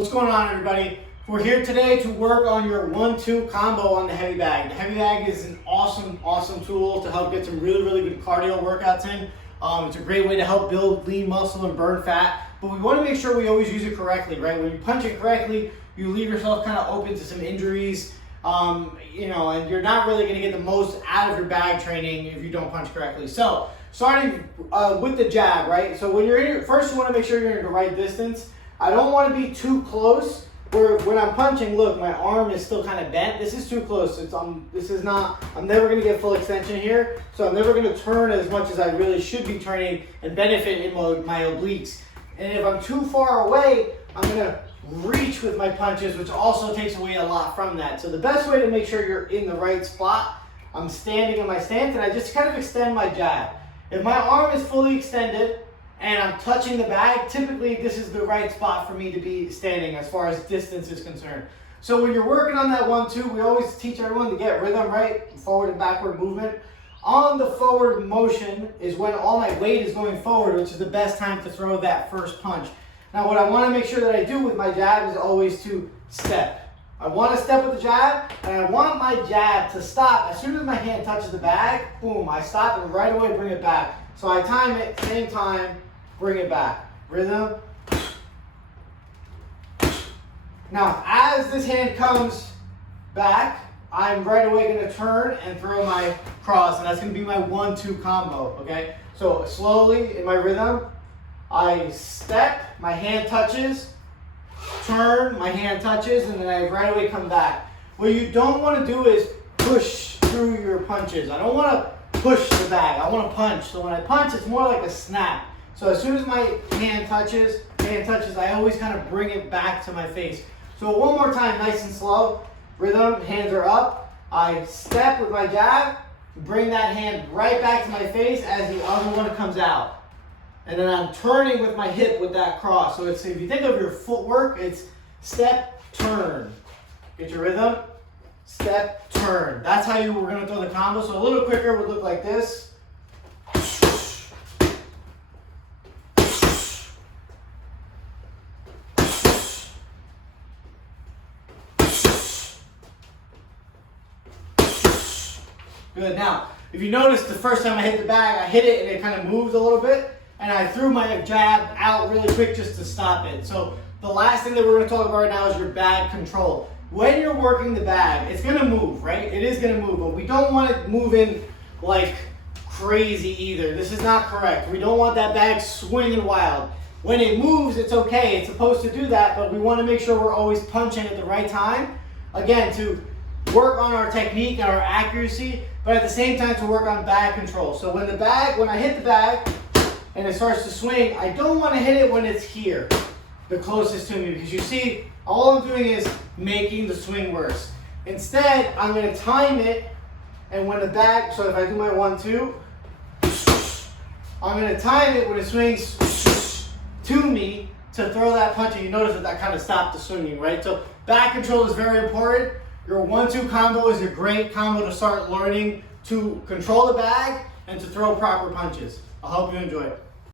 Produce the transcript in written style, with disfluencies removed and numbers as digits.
What's going on, everybody? We're here today to work on your 1-2 combo on the heavy bag. The heavy bag is an awesome tool to help get some really good cardio workouts in. It's a great way to help build lean muscle and burn fat, but we want to make sure we always use it correctly, right? When you punch it correctly, you leave yourself kind of open to some injuries, and you're not really going to get the most out of your bag training if you don't punch correctly. So, starting with the jab, right? So when you're in your, first you want to make sure you're in the right distance. I don't want to be too close where when I'm punching, look, my arm is still kind of bent. This is too close. I'm never going to get full extension here, so I'm never going to turn as much as I really should be turning and benefit in my obliques. And if I'm too far away, I'm going to reach with my punches, which also takes away a lot from that. So the best way to make sure you're in the right spot, I'm standing in my stance and I just kind of extend my jab. If my arm is fully extended and I'm touching the bag, typically this is the right spot for me to be standing as far as distance is concerned. So when you're working on that 1-2, we always teach everyone to get rhythm, right? Forward and backward movement. On the forward motion is when all my weight is going forward, which is the best time to throw that first punch. Now what I want to make sure that I do with my jab is always to step. I want to step with the jab, and I want my jab to stop. As soon as my hand touches the bag, boom, I stop and right away bring it back. So I time it, same time, bring it back. Rhythm. Now, as this hand comes back, I'm right away going to turn and throw my cross, and that's going to be my 1-2 combo, okay? So slowly in my rhythm, I step, my hand touches, turn, my hand touches, and then I right away come back. What you don't want to do is push through your punches. I don't want to push the bag. I want to punch. So when I punch, it's more like a snap. So as soon as my hand touches, I always kind of bring it back to my face. So one more time, nice and slow. Rhythm, hands are up. I step with my jab, bring that hand right back to my face as the other one comes out. And then I'm turning with my hip with that cross. So it's, if you think of your footwork, it's step, turn. Get your rhythm, step, turn. That's how we're going to throw the combo. So a little quicker would look like this. Good. Now, if you notice, the first time I hit the bag, I hit it and it kind of moved a little bit, and I threw my jab out really quick just to stop it. So the last thing that we're going to talk about right now is your bag control. When you're working the bag, it's going to move, right? It is going to move, but we don't want it moving like crazy either. This is not correct. We don't want that bag swinging wild. When it moves, it's okay. It's supposed to do that, but we want to make sure we're always punching at the right time. Again, to work on our technique and our accuracy, but at the same time to work on bag control. So when I hit the bag and it starts to swing, I don't want to hit it when it's here, the closest to me, because you see, all I'm doing is making the swing worse. Instead, I'm going to time it, and when the bag, so if I do my 1-2, I'm going to time it when it swings to me to throw that punch, and you notice that kind of stopped the swinging, right? So bag control is very important. Your 1-2 combo is a great combo to start learning to control the bag and to throw proper punches. I hope you enjoy it.